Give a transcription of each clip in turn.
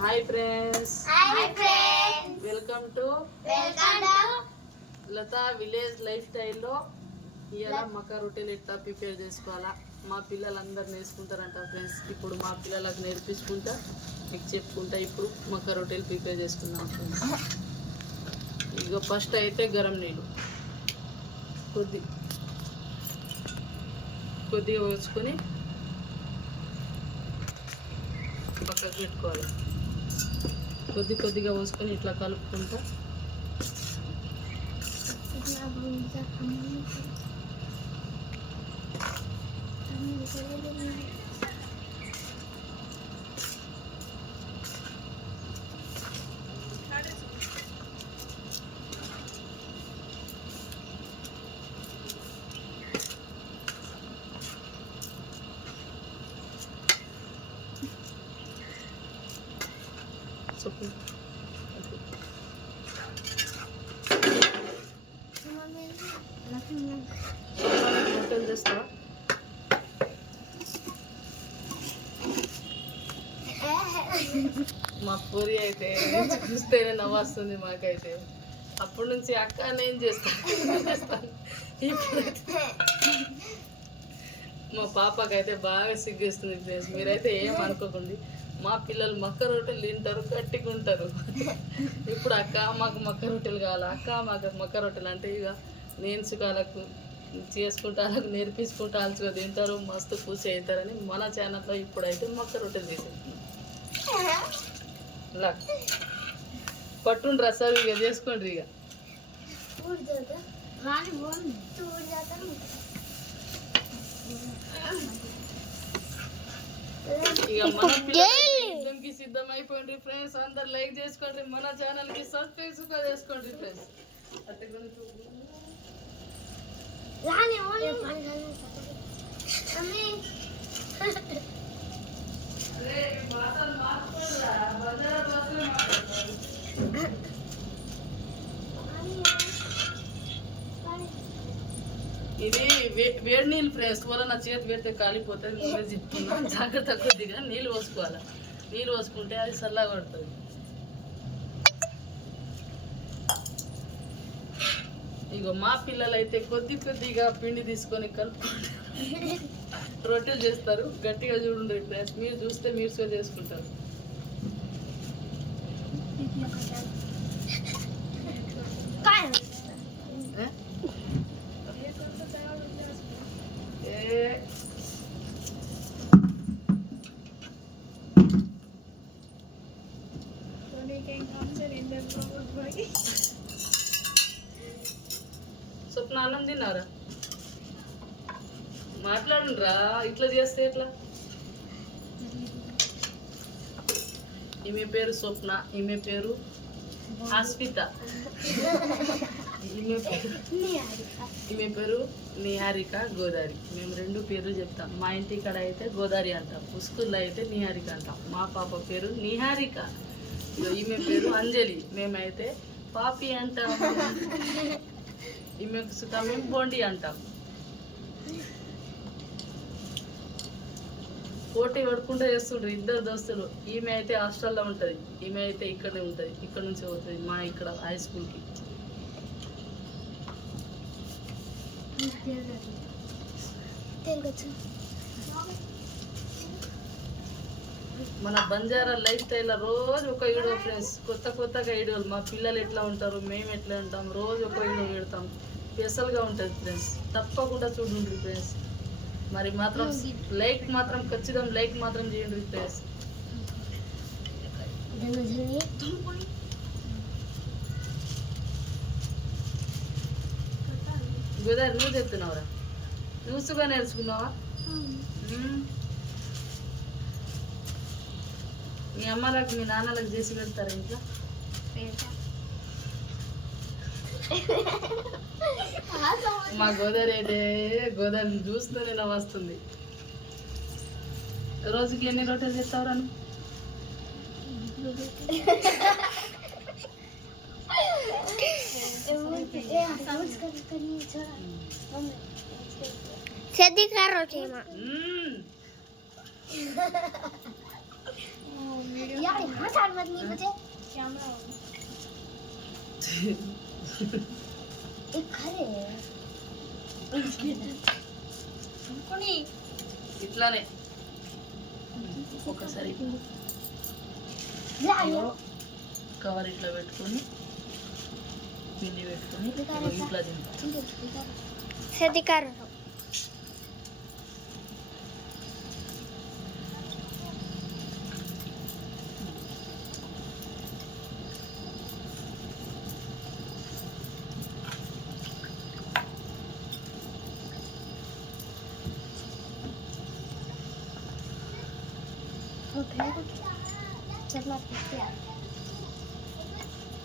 Hi friends, welcome to Latha village life స్టైల్లో. ఇలా మక్క రొట్టెలు ఎట్లా ప్రిపేర్ చేసుకోవాలా మా పిల్లలందరూ నేర్చుకుంటారంట ఫ్రెండ్స్. ఇప్పుడు మా పిల్లలకు నేర్పించుకుంటా మీకు చెప్పుకుంటా ఇప్పుడు మక్క రొట్టెలు ప్రిపేర్ చేసుకుందాం ఫ్రెండ్స్. ఇక ఫస్ట్ అయితే గరం నీళ్ళు కొద్దిగా పోసుకొని పక్కకు పెట్టుకోవాలి. కొద్దిగా పోసుకొని ఇట్లా కలుపుకుంటా రొట్టెలు చేస్తావా? మా పూరి అయితే చూస్తేనే నవ్వొస్తుంది మాకైతే. అప్పటి నుంచి అక్క నేను చేస్తాను. మా పాపకైతే బాగా సిగ్గేస్తుంది ఫ్రెండ్స్. మీరైతే ఏం అనుకోకండి, మా పిల్లలు మక్క రొట్టెలు తింటారు, కట్టుకుంటారు. ఇప్పుడు అక్క మాకు మక్క రొట్టెలు కావాలి, అక్క మాకు మక్క రొట్టెలు అంటే ఇక నేర్చుకోవాలకు చేసుకుంటా వాళ్ళకు నేర్పించుకుంటా అలసిగా తింటారు, మస్తు పూసి అవుతారని మన ఛానల్లో ఇప్పుడైతే మక్క రొట్టెలు తీసేస్తున్నాం. ఇలా పట్టుండ్రు రసాలు ఇక చేసుకోండి. ఇక మన పిల్లలకి సిద్ధం అయిపోయింది ఫ్రెండ్స్. అందరు లైక్ చేసుకోండి, మన ఛానల్ కి సబ్స్క్రైబ్ చేసుకోండి ఫ్రెండ్స్. ఇది వేడి నీళ్ళు ఫ్రెండ్స్. వల్ల నా చేతి పెడితే కాలిపోతుంది, నేనే చెప్తున్నా. జాగ్రత్త కొద్దిగా నీళ్ళు పోసుకోవాలి. నీళ్ళు పోసుకుంటే అది చల్లగా పడుతుంది. ఇగో మా పిల్లలు అయితే కొద్దిగా పిండి తీసుకొని కలుపుకుంటారు, రొట్టెలు చేస్తారు. గట్టిగా చూడండి ఫ్రెండ్స్, మీరు చూస్తే మీరు చేసుకుంటారు. స్వప్న అన్నం తిన్నారా? మాట్లాడండిరా, ఇట్లా చేస్తే ఎట్లా? ఈమె పేరు స్వప్న, ఈమె పేరు అస్మిత, ఈమె పేరు నిహారిక, గోదావరి. మేము రెండు పేర్లు చెప్తాం. మా ఇంటి కాడ అయితే గోదావరి అంటాం, స్కూల్లో అయితే నిహారిక అంటాం. మా పాప పేరు నిహారిక, ఈమె పేరు అంజలి. మేమైతే పాపి అంటాం, ఈమె మేము బోండి అంటాం. పోటీ పడుకుంటూ చేస్తుండ్రు ఇద్దరు దోస్తులు. ఈమె అయితే హాస్టల్లో ఉంటుంది, ఈమె అయితే ఇక్కడే ఉంటుంది, ఇక్కడ నుంచి పోతుంది మా ఇక్కడ హై స్కూల్కి. మన బంజారా లైఫ్ స్టైల్లో రోజు ఒక వీడియో ఫ్రెండ్స్. కొత్తగా వీడియోలు. మా పిల్లలు ఎట్లా ఉంటారు, మేము ఎట్లా ఉంటాం, రోజు ఒక వీడియో పెడతాం. స్పెషల్గా ఉంటుంది ఫ్రెండ్స్, తప్పకుండా చూడండి ఫ్రెండ్స్. మరి మాత్రం లైక్ మాత్రం ఖచ్చితంగా లైక్ మాత్రం చేయండి ఫ్రెండ్స్. గోదావరి నువ్వు చెప్తున్నావురా? నువ్వుగా నేర్చుకున్నావా? మీ అమ్మలకు మీ నాన్నలకు చేసి పెడతారా ఇంట్లో? మా గోదావరి అయితే గోదావరిని చూస్తూనే నవ్వొస్తుంది. రోజుకి ఎన్ని రొట్టెలు చేస్తావురా? Sedih karo cima. यार यहाँ साइड मत नहीं बचे कैमरा एक खरे कोनी ఇట్లానే ఒకసారి కవర్ ఇట్లా పెట్టుకొని పిండి పెట్టుకొని ఇట్లా తింటాం సదికారు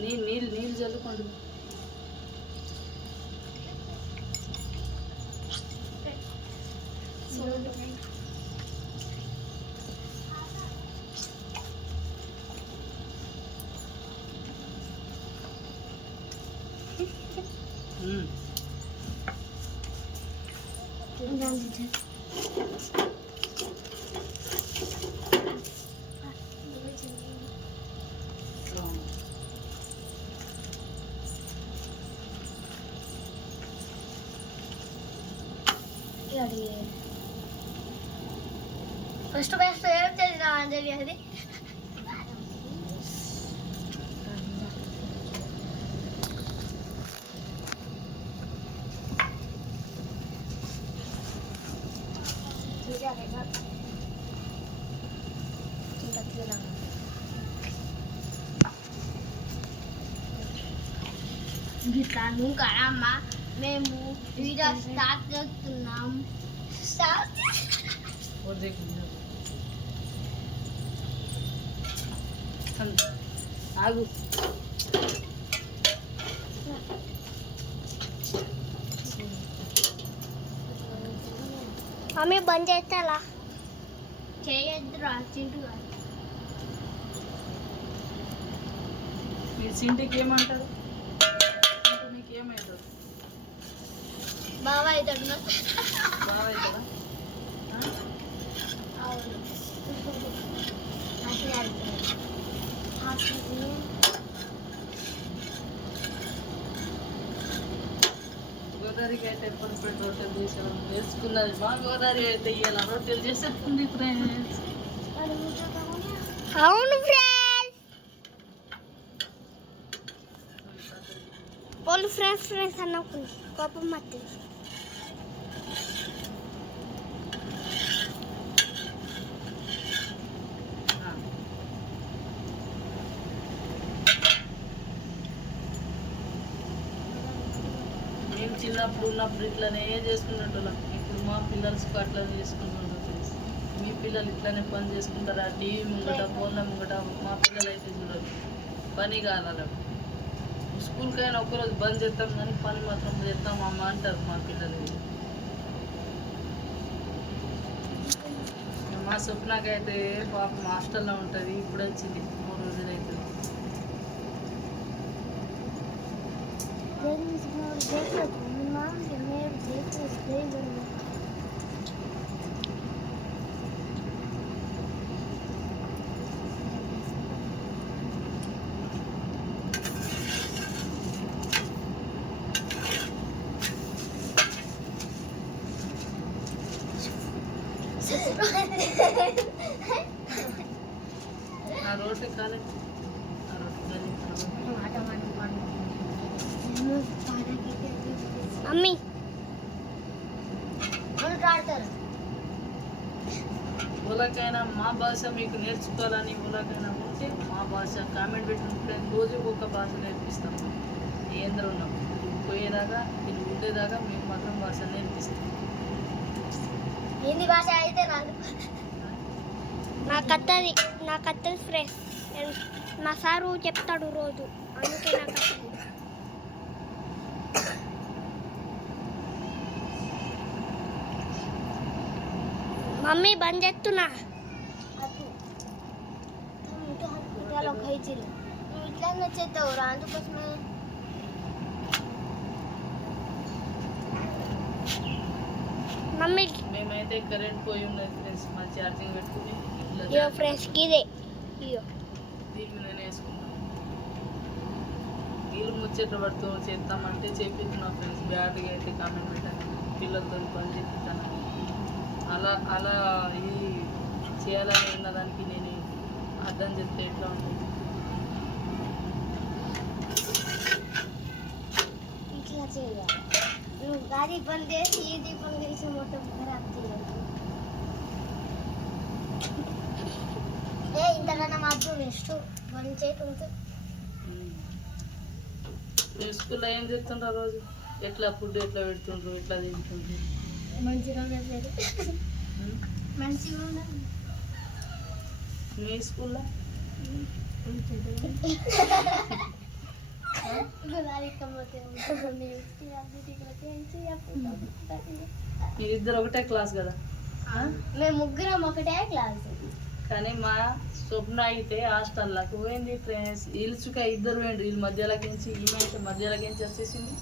నీళ్ళు చల్లుకోండి ఫస్ట్ బెస్ట్ ఏం తెలియదా అంజలి అది గిట్లాను కడమ్మ మేము వీడియో స్టార్ట్ చేస్తున్నాం స్టార్ట్ ఆగు మమ్మీ బంద్ చేస్తాలా చేయొద్దురా చింటుగా మీ సింటికి ఏమంటారు నీకు ఏమవుతుంది బాగా అవుతాడు బాగా అవుతుందా గోదావరికి అయితే ఎప్పుడు రొట్టెలు చేసాను నేర్చుకున్నది మా గోదావరి అయితే ఇలా రొట్టెలు చేసేస్తుంది ఫ్రెండ్స్ అవును ఫ్రెండ్స్ వాళ్ళు ఫ్రెండ్స్ అన్నప్పుడు కోపం మత్తి మేము చిన్నప్పుడు ఉన్నప్పుడు ఇట్లానే చేసుకున్నట్టు ఇప్పుడు మా పిల్లలు అట్లా చేసుకుంటుంటారు ఫ్రెండ్స్ మీ పిల్లలు ఇట్లానే పని చేసుకుంటారా టీవీ ముంగట ఫోన్ల ముంగట మా పిల్లలు అయితే చూడరు పని కావాలి స్కూల్కైనా ఒక్కరోజు బంద్ చేస్తాం కానీ పని మాత్రం చేస్తాం అమ్మ అంటారు మా పిల్లలు మా స్వప్నకైతే పాపం హాస్టల్లో ఉంటుంది ఇప్పుడు వచ్చింది 3 రోజులు అవుతుంది ఆ రోటీ కాలే ఆ రోటీ మమ్మీ ఊళ్ళకైనా మా భాష మీకు నేర్చుకోవాలని ఊళ్ళకైనా ఉంటే మా భాష కామెంట్ పెట్టినప్పుడు రోజు ఒక్కొక్క భాష నేర్పిస్తాం ఏంద్ర ఉన్నాం పోయేదాకా నేను ఉండేదాకా మేము మాత్రం భాష నేర్పిస్తాం హిందీ భాష అయితే నాకు అత్తది ఫ్రెండ్స్ మా సారు చెప్తాడు రోజు అందుకే నాకు అత్తది మమ్మీ బంద్ చేస్తున్నా ఇట్లా నచ్చేస్తావు రా అందుకోసమే మమ్మీ మేమైతే కరెంట్ పోయి ఉన్నది ఫ్రెండ్స్ మా ఛార్జింగ్ పెట్టుకుని ఫ్రెండ్స్ ఇదే ఇయ్యో దీని మీద నేను వేసుకుంటాను. వీళ్ళు ముచ్చట్లు పడుతూ చేద్దామంటే చేపిస్తున్నా ఫ్రెండ్స్. బ్యాడ్గా అయితే కామెంట్ పెట్టాను, పిల్లలతో పని చేపిస్తాను. అలా ఈ చేయాలని ఉన్నదానికి నేను అర్థం చెప్తే ఎట్లా ఉంటుంది? ఇట్లా చేయాలి. నువ్వు గాడి పని చేసి ఈ దీపం చేసి మొత్తం ఖరాబ్ చేయాలి. ఇంతకన్నా మాత్రం నెక్స్ట్ పని చేయకుండా స్కూల్లో ఏం చెప్తుండ్రు రోజు? ఎట్లా ఫుడ్ ఎట్లా పెడుతుండ్రు, ఎట్లా తింటుండ్రు? మంచిగా ఉండదు. మంచిగా ఉండదు. మీ స్కూల్లో మీరిద్దరు ఒకటే క్లాస్ కదా? మేము ముగ్గురం ఒకటే క్లాస్. కానీ మా స్వప్న అయితే హాస్టల్లకు పోయింది ఫ్రెండ్స్. ఇల్చుక ఇద్దరు పోయిండ్రు. వీళ్ళు మధ్యలోకించి, ఈమె అయితే మధ్యలోకించి వచ్చేసింది.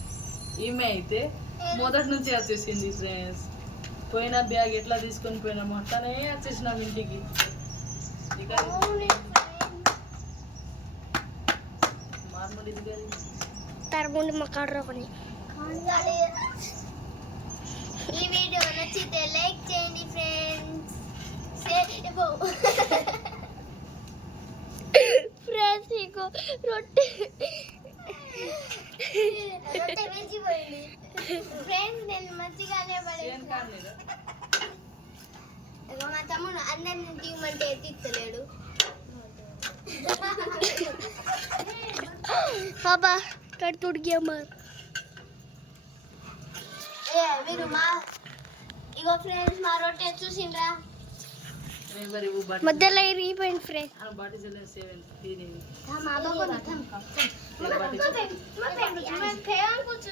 ఈమె అయితే మొదటి నుంచి వచ్చేసింది ఫ్రెండ్స్. పోయిన బ్యాగ్ ఎట్లా తీసుకొని పోయినామో అట్లానే వచ్చేసినాం ఇంటికి. ఇక మార్మల్ ఇది కదా. తరముండి మా కర్రొకని. ఈ వీడియో నచ్చితే లైక్ చేయండి ఫ్రెండ్స్. ఫ్రెండ్స్ ఇగో రొట్టె వేసిపోయింది ఫ్రెండ్స్. నేను మంచిగానే పడేసాను. ఇగో మా తమ్ముడు అందరిని తీయమంటే తీస్తలేడు. బాబా కట్ टूट गया मार. మీరు మా ఇగో ఫ్రెండ్స్ మా రొట్టె చూసిండ్రా? మధ్యలో ఇరిగిపోయింది ఫ్రెండ్స్. బాటి జల్లేని సేవెన్ తీని మా బాబు నథం मैं फेन कुछ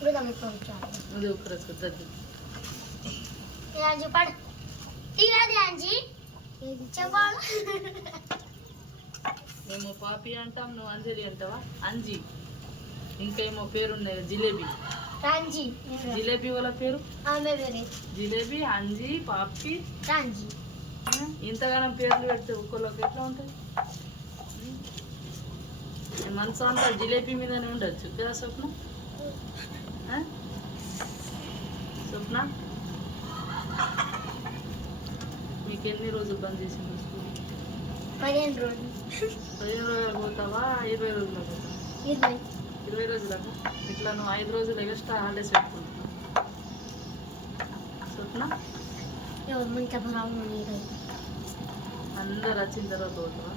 उधर में पहुंचा मुझे ऊपर से दर्द यार जी पढ़ ठीक है ध्यान जी चबाल మేము పాపి అంటాం, నువ్వు అంజలి అంటావా? అంజి. ఇంకేమో పేరు ఉన్నాయి, జిలేబీ. రాంజీ. జిలేబీ వాళ్ళ పేరు ఆమె వేరే. జిలేబీ, అంజి, పాపి, రాంజీ. ఇంతగానం పేర్లు పెడితే ఒక్కొక్కరికి ఎట్లా ఉంటుంది? మనసు అంతా జిలేబీ మీదనే ఉండొచ్చు కదా స్వప్న? స్వప్న మీకు ఎన్ని రోజులు బంద్ చేసింది స్కూల్? 15 రోజులు. 15 రోజులు పోతావా? 20 రోజులు పోతావా? 20 రోజులకు. ఇట్లా నువ్వు 5 రోజులు ఎక్స్ట్రా హాలిడేస్ పెట్టుకుంటున్నావు స్వప్న. అందరు వచ్చిన తర్వాత పోతావా?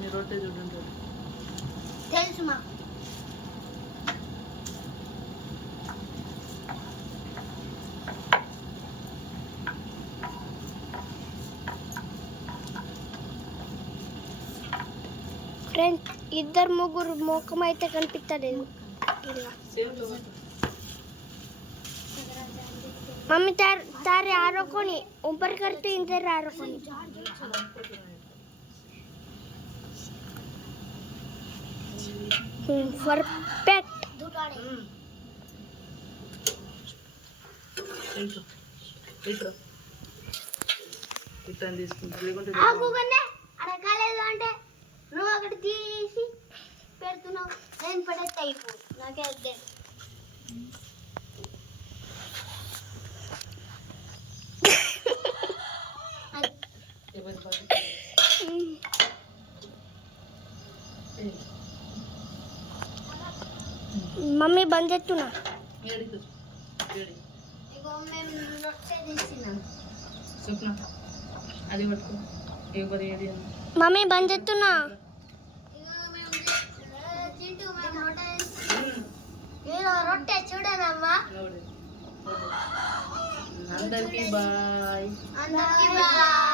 మీ రొట్టె చూడుంటారు తెలుసు మా. ఫ్రెండ్స్ ఇద్దరు ముగ్గురు ముఖం అయితే కనిపించలేదు. मम्मी तारे आरो कोनी ऊपर करते इधर आरो कोनी परफेक्ट ఆగు కన్నా అక్కడ కాలేదు అంటే నువ్వు అక్కడ తీసి పెడుతున్నావు. నేను పడేస్తే అయిపో నాకే అర్థం. మమ్మీ బంద్ చేస్తున్నా. అది పట్టుకో. మమ్మీ బంద్ చేస్తున్నా. రొట్టె చూడనమ్మా. అందరికీ బాయ్. అందరికీ బాయ్.